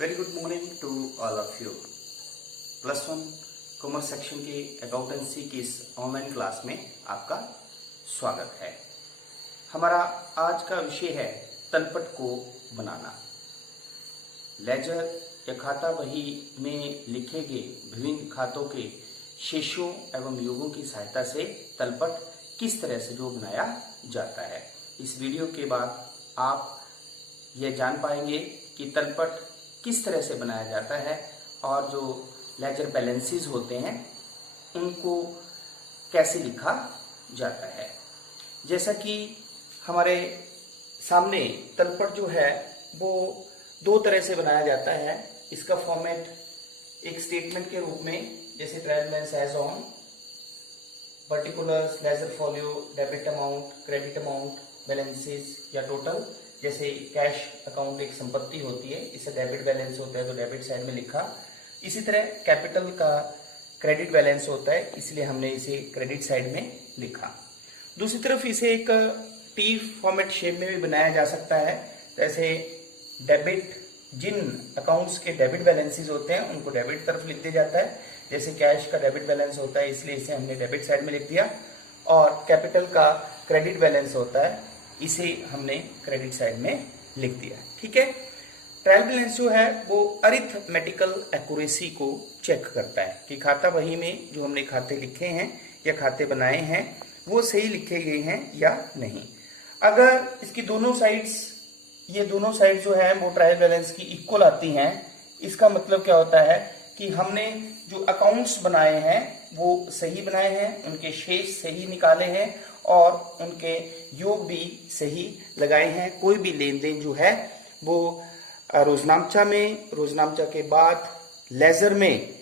Very good morning to all of you. Plus one commerce section की accountancy की इस online class में आपका स्वागत है। हमारा आज का विषय है तलपट को बनाना। लेजर या खाता बही में लिखे गए विभिन्न खातों के शेषों एवं योगों की सहायता से तलपट किस तरह से जो बनाया जाता है। इस वीडियो के बाद आप ये जान पाएंगे कि तलपट किस तरह से बनाया जाता है और जो लेजर बैलेंसेस होते हैं उनको कैसे लिखा जाता है। जैसा कि हमारे सामने तलपट जो है वो दो तरह से बनाया जाता है। इसका फॉर्मेट एक स्टेटमेंट के रूप में, जैसे trial balance as on, particulars, ledger folio, debit amount, credit amount, balances या टोटल। जैसे कैश अकाउंट एक संपत्ति होती है, इसे डेबिट बैलेंस होता है तो डेबिट साइड में लिखा। इसी तरह कैपिटल का क्रेडिट बैलेंस होता है, इसलिए हमने इसे क्रेडिट साइड में लिखा। दूसरी तरफ इसे एक टी फॉर्मेट शेप में भी बनाया जा सकता है। जैसे डेबिट, जिन अकाउंट्स के डेबिट बैलेंसेस होते हैं उनको डेबिट तरफ लिख दिया जाता है। जैसे कैश का डेबिट बैलेंस होता है, इसलिए इसे हमने डेबिट साइड में लिख दिया। और कैपिटल का क्रेडिट बैलेंस होता है, इसे हमने क्रेडिट साइड में लिख दिया। ठीक है। ट्रायल बैलेंस जो है वो अरिथमेटिकल एक्यूरेसी को चेक करता है कि खाता बही में जो हमने खाते लिखे हैं या खाते बनाए हैं वो सही लिखे गए हैं या नहीं। अगर इसकी दोनों साइड्स, ये दोनों साइड जो है वो ट्रायल बैलेंस की इक्वल आती हैं, इसका मतलब क्या होता है कि हमने जो अकाउंट्स बनाए हैं वो सही बनाए हैं, उनके शेष सही निकाले हैं और उनके योग भी सही लगाए हैं। कोई भी लेन देन जो है वो रोजनामचा में, रोजनामचा के बाद लेजर में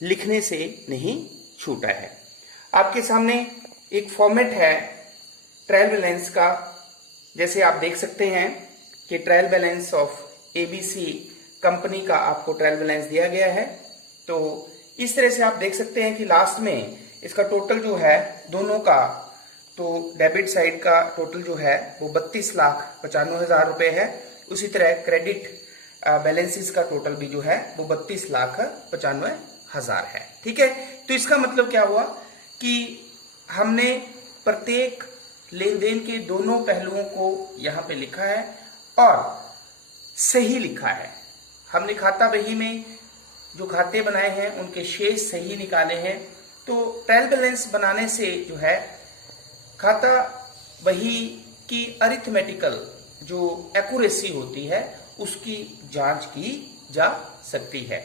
लिखने से नहीं छूटा है। आपके सामने एक फॉर्मेट है ट्रायल बैलेंस का। जैसे आप देख सकते हैं कि trial balance of ABC company का आपको ट्रायल बैलेंस दिया गया है। तो इस तरह से आप देख सकते हैं कि लास्ट में इसका टोटल जो है दोनों का, तो डेबिट साइड का टोटल जो है वो 32,95,000 रुपए है। उसी तरह क्रेडिट बैलेंसेस का टोटल भी जो है वो 32,95,000 है। ठीक है। तो इसका मतलब क्या हुआ कि हमने प्रत्येक लेन देन के दोनों पहलुओं को यहाँ पे लिखा है और सही लिखा है। हमने खाता बही में जो खाते बनाए हैं उनके शेष सही निकाले हैं। तो ट्रायल बैलेंस बनाने से जो है खाता बही की अरिथमेटिकल जो एक्यूरेसी होती है उसकी जांच की जा सकती है।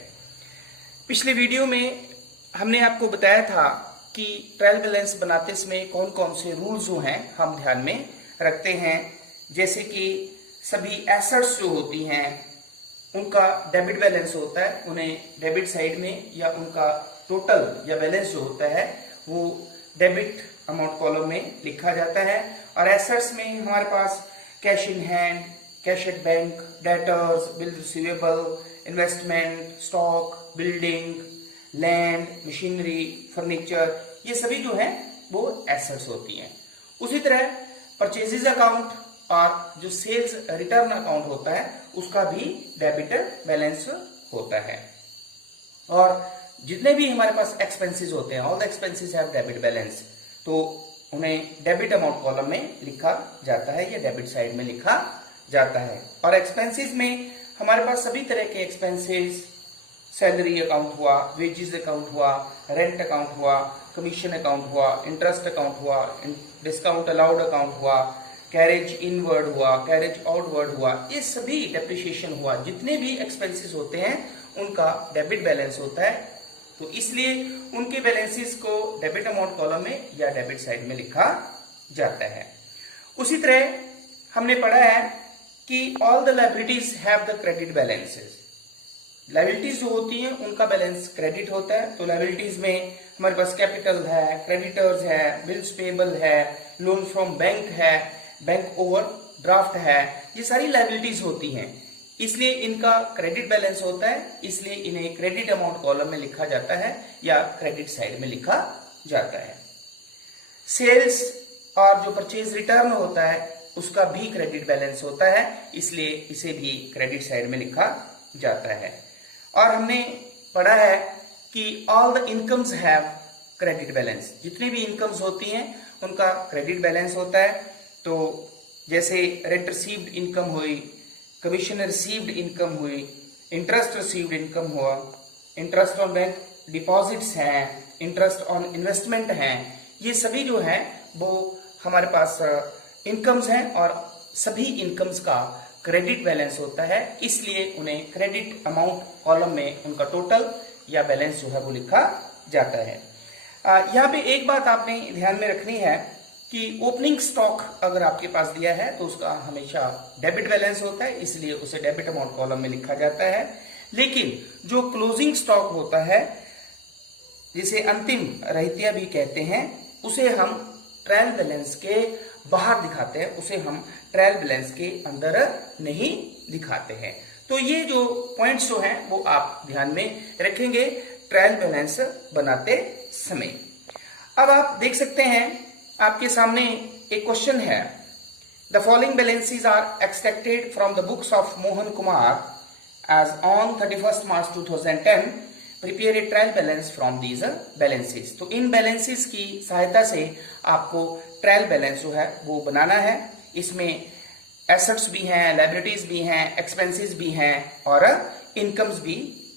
पिछले वीडियो में हमने आपको बताया था कि ट्रायल बैलेंस बनाते समय कौन कौन से रूल्स जो हैं हम ध्यान में रखते हैं। जैसे कि सभी एसेट्स जो होती हैं उनका डेबिट बैलेंस होता है, उन्हें डेबिट साइड में, या उनका टोटल या बैलेंस जो होता है वो डेबिट अमाउंट कॉलम में लिखा जाता है। और एसेट्स में हमारे पास cash in hand, cash at bank, debtors, bill receivable, investment, stock, building, land, machinery, furniture, ये सभी जो हैं वो एसेट्स होती हैं। उसी तरह परचेजेज अकाउंट और जो सेल्स रिटर्न अकाउंट होता है उसका भी डेबिट बैलेंस होता है। और जितने भी हमारे पास एक्सपेंसेस होते हैं, all the expenses have debit balance, तो उन्हें डेबिट अमाउंट कॉलम में लिखा जाता है या डेबिट साइड में लिखा जाता है। और एक्सपेंसेस में हमारे पास सभी तरह के एक्सपेंसेस, सैलरी अकाउंट हुआ, वेजेस अकाउंट हुआ, रेंट अकाउंट हुआ, कमीशन अकाउंट हुआ, इंटरेस्ट अकाउंट हुआ, डिस्काउंट अलाउड अकाउंट हुआ, कैरेज इनवर्ड हुआ, कैरेज आउटवर्ड हुआ, ये सभी डेप्रिसिएशन हुआ, जितने भी एक्सपेंसेस होते हैं उनका डेबिट बैलेंस होता है। तो इसलिए उनके बैलेंसेस को डेबिट अमाउंट कॉलम में या डेबिट साइड में लिखा जाता है। उसी तरह हमने पढ़ा है कि all the liabilities have the credit balances. Liabilities जो होती हैं उनका बैलेंस क्रेडिट होता है। तो लायबिलिटीज में हमारे पास कैपिटल है, क्रेडिटर्स है, बिल्स पेबल है, लोन फ्रॉम बैंक है, बैंक ओवर ड्राफ्ट है, ये सारी लायबिलिटीज होती हैं। इसलिए इनका क्रेडिट बैलेंस होता है, इसलिए इन्हें क्रेडिट अमाउंट कॉलम में लिखा जाता है या क्रेडिट साइड में लिखा जाता है। सेल्स और जो परचेज रिटर्न होता है उसका भी क्रेडिट बैलेंस होता है, इसलिए इसे भी क्रेडिट साइड में लिखा जाता है। और हमने पढ़ा है कि all the incomes have credit balance, जितनी भी इनकम्स होती हैं उनका क्रेडिट बैलेंस होता है। तो जैसे रेंट रिसीव्ड इनकम हुई, कमीशन रिसीव्ड इनकम हुई, इंटरेस्ट रिसीव्ड इनकम हुआ, इंटरेस्ट ऑन बैंक डिपॉजिट्स हैं, इंटरेस्ट ऑन इन्वेस्टमेंट हैं, ये सभी जो है वो हमारे पास इनकम्स हैं और सभी इनकम्स का क्रेडिट बैलेंस होता है, इसलिए उन्हें क्रेडिट अमाउंट कॉलम में उनका टोटल या बैलेंस जो है वो लिखा जाता है। यहाँ पे एक बात आपने ध्यान में रखनी है कि ओपनिंग स्टॉक अगर आपके पास दिया है तो उसका हमेशा डेबिट बैलेंस होता है, इसलिए उसे डेबिट अमाउंट कॉलम में लिखा जाता है। लेकिन जो क्लोजिंग स्टॉक होता है, जिसे अंतिम रहतिया भी कहते हैं, उसे हम ट्रायल बैलेंस के बाहर दिखाते हैं, उसे हम ट्रायल बैलेंस के अंदर नहीं दिखाते हैं। तो ये जो पॉइंट्स जो हैं वो आप ध्यान में रखेंगे ट्रायल बैलेंस बनाते समय। अब आप देख सकते हैं आपके सामने एक क्वेश्चन है, the following balances are extracted from the books of Mohan Kumar as on 31 March 2010, prepare a trial balance from these balances. तो इन बैलेंसेस की सहायता से आपको ट्रायल बैलेंस जो है वो बनाना है। इसमें एसेट्स भी हैं, लायबिलिटीज भी हैं, एक्सपेंसेस भी हैं और इनकम्स भी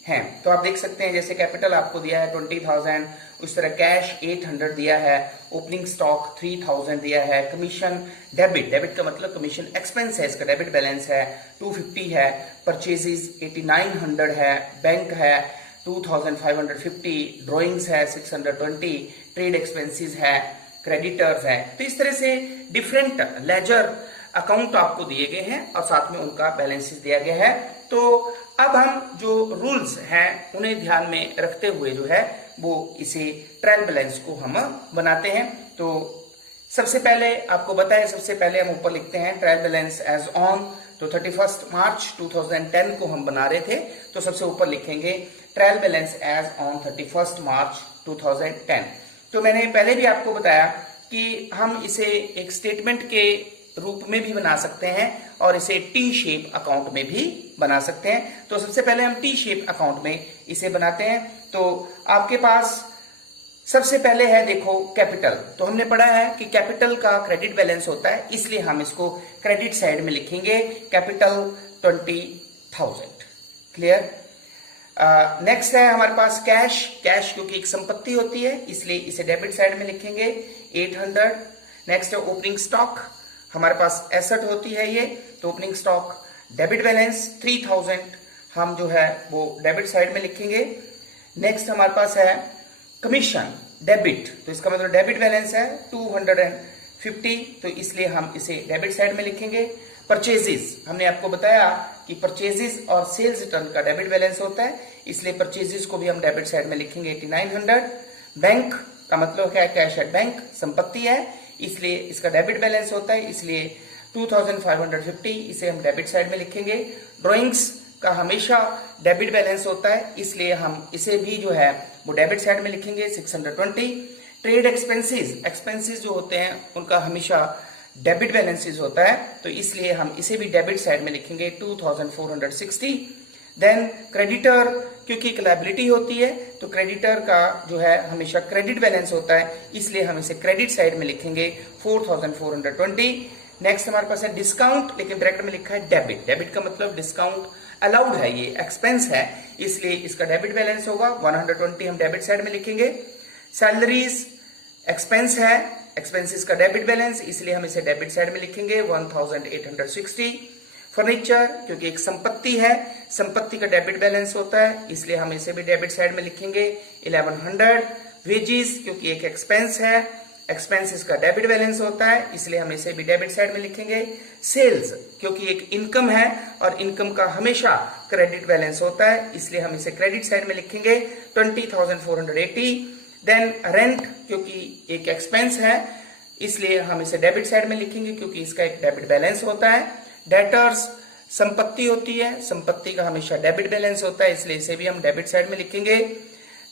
हैं। तो आप देख सकते हैं जैसे कैपिटल आपको दिया है 20,000, उस तरह कैश 800 दिया है, ओपनिंग स्टॉक 3000 दिया है, कमीशन डेबिट का मतलब कमीशन एक्सपेंस है, इसका डेबिट बैलेंस है 250 है, परचेजेस 8900 है, बैंक है 2550, ड्रॉइंग्स है 620, ट्रेड एक्सपेंसेस है, क्रेडिटर्स है। तो इस तरह से डिफरेंट लेजर अकाउंट आपको दिए गए हैं और साथ में उनका बैलेंसेस दिया गया है। तो अब हम जो रूल्स हैं उन्हें ध्यान में रखते हुए जो है वो इसे ट्रायल बैलेंस को हम बनाते हैं। तो सबसे पहले आपको बताएं, सबसे पहले हम ऊपर लिखते हैं ट्रायल बैलेंस एज ऑन, तो 31 मार्च 2010 को हम बना रहे थे, तो सबसे ऊपर लिखेंगे trial balance as on 31 March 2010। तो मैंने पहले भी आपको बताया कि हम इसे एक स्टेटमेंट के रूप में भी बना सकते हैं और इसे टी शेप अकाउंट में भी बना सकते हैं। तो सबसे पहले हम टी शेप अकाउंट में इसे बनाते हैं। तो आपके पास सबसे पहले है देखो कैपिटल, तो हमने पढ़ा है कि कैपिटल का क्रेडिट बैलेंस होता है, इसलिए हम इसको क्रेडिट साइड में लिखेंगे, कैपिटल 20,000। क्लियर। नेक्स्ट है हमारे पास कैश क्योंकि एक संपत्ति होती है इसलिए इसे डेबिट साइड में लिखेंगे 800। नेक्स्ट है ओपनिंग स्टॉक, हमारे पास एसेट होती है ये, तो ओपनिंग स्टॉक डेबिट बैलेंस 3000 हम जो है वो डेबिट साइड में लिखेंगे। नेक्स्ट हमारे पास है कमीशन डेबिट, तो इसका मतलब डेबिट बैलेंस है 250, तो इसलिए हम इसे डेबिट साइड में लिखेंगे। परचेजेस, हमने आपको बताया कि परचेजेस और सेल्स रिटर्न का डेबिट बैलेंस होता है, इसलिए परचेजेस को भी हम डेबिट साइड में लिखेंगे 8900। बैंक का मतलब क्या है, कैश एट बैंक, संपत्ति है, इसलिए इसका डेबिट बैलेंस होता है, इसलिए 2550, इसे हम डेबिट साइड में लिखेंगे। ड्रॉइंग्स का हमेशा डेबिट बैलेंस होता है, इसलिए हम इसे भी जो है वो डेबिट साइड में लिखेंगे 620। ट्रेड एक्सपेंसेस जो होते हैं उनका हमेशा डेबिट बैलेंसेस होता है, तो इसलिए हम इसे भी डेबिट साइड में लिखेंगे 2460। देन क्रेडिटर, क्योंकि एक लायबिलिटी होती है तो क्रेडिटर का जो है हमेशा क्रेडिट बैलेंस होता है, इसलिए हम इसे क्रेडिट साइड में लिखेंगे 4420। नेक्स्ट हमारे पास है डिस्काउंट, लेकिन ब्रैकेट में लिखा है डेबिट का मतलब डिस्काउंट अलाउड है, ये एक्सपेंस है, इसलिए इसका डेबिट बैलेंस होगा 120, हम डेबिट साइड में लिखेंगे। सैलरीज एक्सपेंस है, एक्सपेंसेस का डेबिट बैलेंस, इसलिए हम इसे डेबिट साइड में लिखेंगे 1860। फर्नीचर, क्योंकि एक संपत्ति है, संपत्ति का डेबिट बैलेंस होता है, इसलिए हम इसे भी डेबिट साइड में लिखेंगे 1100। वेजेस, क्योंकि एक एक्सपेंस है, एक्सपेंसेस का डेबिट बैलेंस होता है, इसलिए हम इसे भी डेबिट साइड में लिखेंगे। सेल्स, क्योंकि एक इनकम है और इनकम का हमेशा क्रेडिट बैलेंस होता है, इसलिए हम इसे क्रेडिट साइड में लिखेंगे 20,480। देन रेंट, क्योंकि एक एक्सपेंस है, इसलिए हम इसे डेबिट साइड में लिखेंगे क्योंकि इसका एक डेबिट बैलेंस होता है। डेटर्स, संपत्ति होती है, संपत्ति का हमेशा डेबिट बैलेंस होता है, इसलिए इसे भी हम डेबिट साइड में लिखेंगे।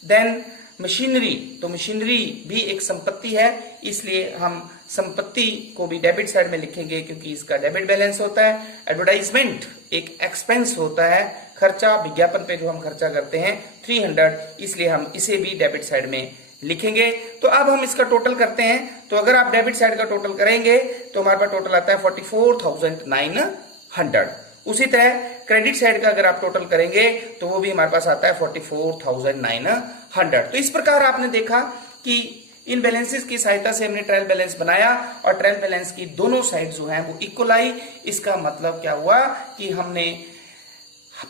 देन मशीनरी, तो मशीनरी भी एक संपत्ति है, इसलिए हम संपत्ति को भी डेबिट साइड में लिखेंगे क्योंकि इसका डेबिट बैलेंस होता है। एडवर्टाइजमेंट एक एक्सपेंस होता है, खर्चा विज्ञापन पे जो हम खर्चा करते हैं 300, इसलिए हम इसे भी डेबिट साइड में लिखेंगे। तो अब हम इसका टोटल करते हैं। तो अगर आप डेबिट साइड का टोटल करेंगे तो हमारे पास टोटल आता है 44,900। उसी तरह क्रेडिट साइड का अगर आप टोटल करेंगे तो वो भी हमारे पास आता है 44,900। तो इस प्रकार आपने देखा कि इन बैलेंसेस की सहायता से हमने ट्रायल बैलेंस बनाया और ट्रायल बैलेंस की दोनों साइड जो है वो इक्वल आई। इसका मतलब क्या हुआ कि हमने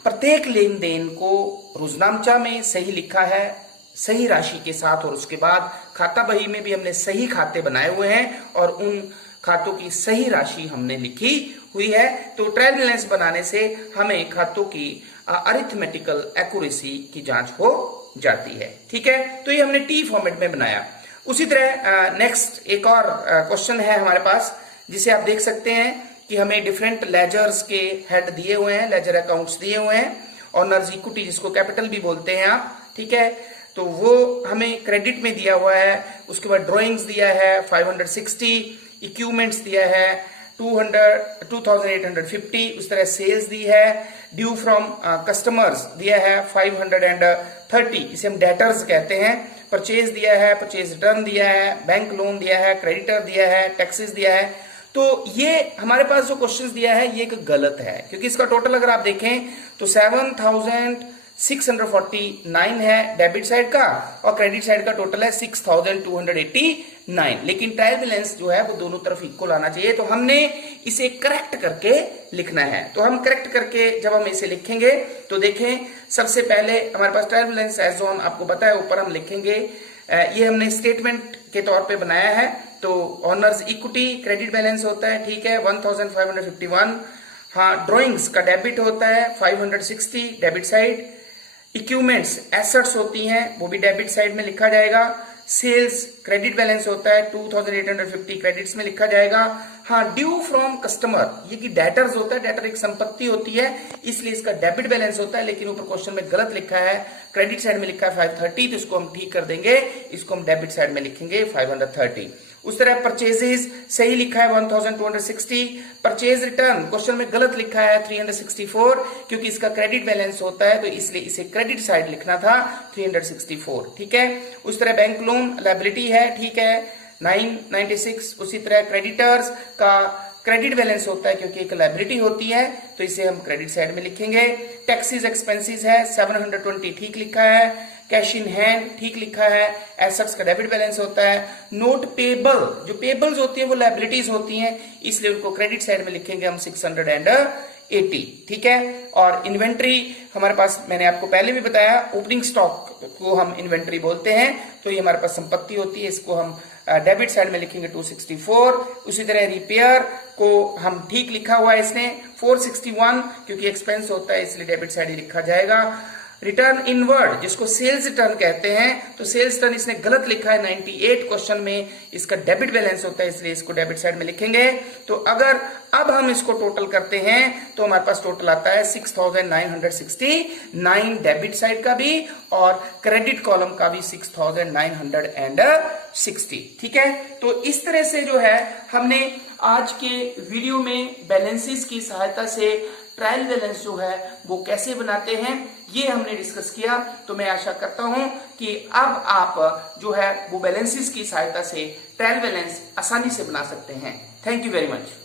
प्रत्येक लेन देन को रोजनामचा में सही लिखा है, सही राशि के साथ, और उसके बाद खाता बही में भी हमने सही खाते बनाए हुए हैं और उन खातों की सही राशि हमने लिखी हुई है। तो ट्रायल बैलेंस बनाने से हमें खातों की अरिथमेटिकल एक्यूरेसी की जांच हो जाती है। ठीक है, तो ये हमने टी फॉर्मेट में बनाया। उसी तरह नेक्स्ट एक और क्वेश्चन है हमारे पास, जिसे आप देख सकते हैं कि हमें डिफरेंट लेजर्स के हेड दिए हुए हैं, लेजर अकाउंट्स दिए हुए हैं, ऑनर्स इक्विटी जिसको कैपिटल भी बोलते हैं आप। ठीक है, तो वो हमें क्रेडिट में दिया हुआ है। उसके बाद ड्रॉइंग्स दिया है 560, इक्विपमेंट्स दिया है 2850। उस तरह सेल्स दी है, ड्यू फ्रॉम कस्टमर्स दिया है 530, इसे हम डेटर्स कहते हैं। परचेज दिया है, परचेज रिटर्न दिया है, बैंक लोन दिया है, क्रेडिटर दिया है, टैक्सेस दिया है। तो ये हमारे पास जो क्वेश्चंस दिया है ये एक गलत है, क्योंकि इसका टोटल अगर आप देखें तो 7,649 है डेबिट साइड का और क्रेडिट साइड का टोटल है 6,289। लेकिन ट्रायल बैलेंस जो है वो दोनों तरफ इक्वल आना चाहिए, तो हमने इसे करेक्ट करके लिखना है। तो हम करेक्ट करके जब हम इसे लिखेंगे तो देखें, सबसे पहले हमारे पास ट्रायल बैलेंस एज ऑन आपको पता है ऊपर हम लिखेंगे, ये हमने स्टेटमेंट के तौर पे बनाया है। तो ऑनर्स इक्विटी क्रेडिट बैलेंस होता है, ठीक है, 1551। हाँ, ड्रॉइंग्स का डेबिट होता है 560 डेबिट साइड। इक्विपमेंट्स एसेट्स होती हैं, वो भी डेबिट साइड में लिखा जाएगा। सेल्स क्रेडिट बैलेंस होता है 2850 क्रेडिट्स में लिखा जाएगा। हाँ, ड्यू फ्रॉम कस्टमर, ये कि डेटर्स होता है, डेटर एक संपत्ति होती है, इसलिए इसका डेबिट बैलेंस होता है, लेकिन ऊपर क्वेश्चन में गलत लिखा है, क्रेडिट साइड में लिखा है 530, तो इसको हम ठीक कर देंगे, इसको हम डेबिट साइड में लिखेंगे 530। उस तरह परचेजेस सही लिखा है 1260, परचेज रिटर्न क्वेश्चन में गलत लिखा है 364, क्योंकि इसका क्रेडिट बैलेंस होता है तो इसलिए इसे क्रेडिट साइड लिखना था 364। ठीक है, उस तरह बैंक लोन लायबिलिटी है, ठीक है, 996। उसी तरह क्रेडिटर्स का क्रेडिट बैलेंस होता है क्योंकि एक लायबिलिटी होती है, तो इसे हम क्रेडिट साइड में लिखेंगे। टैक्सेस एक्सपेंसेस है 720, ठीक लिखा है। कैश इन हैंड ठीक लिखा है। एसेट्स का डेबिट बैलेंस होता है। नोट पेबल, जो पेबल्स होती है वो लायबिलिटीज होती हैं, इसलिए उनको क्रेडिट साइड में लिखेंगे हम 680। ठीक है, और इन्वेंट्री हमारे पास, मैंने आपको पहले भी बताया, ओपनिंग स्टॉक को हम इन्वेंट्री बोलते हैं, तो ये हमारे पास संपत्ति होती है, इसको हम डेबिट साइड में लिखेंगे 264। उसी तरह रिपेयर को हम ठीक लिखा हुआ है इसने 461, क्योंकि एक्सपेंस होता है इसलिए डेबिट साइड ही लिखा जाएगा। रिटर्न इनवर्ड, जिसको सेल्स रिटर्न कहते हैं, तो सेल्स रिटर्न इसने गलत लिखा है 98 क्वेश्चन में, इसका डेबिट बैलेंस होता है इसलिए इसको डेबिट साइड में लिखेंगे। तो अगर अब हम इसको टोटल करते हैं तो हमारे पास टोटल आता है 6,969 डेबिट साइड का भी और क्रेडिट कॉलम का भी 6,960। ठीक है, तो इस तरह से जो है हमने आज के वीडियो में बैलेंसेस की सहायता से ट्रायल बैलेंस जो है वो कैसे बनाते हैं ये हमने डिस्कस किया। तो मैं आशा करता हूं कि अब आप जो है वो बैलेंसेस की सहायता से ट्रायल बैलेंस आसानी से बना सकते हैं। Thank you very much.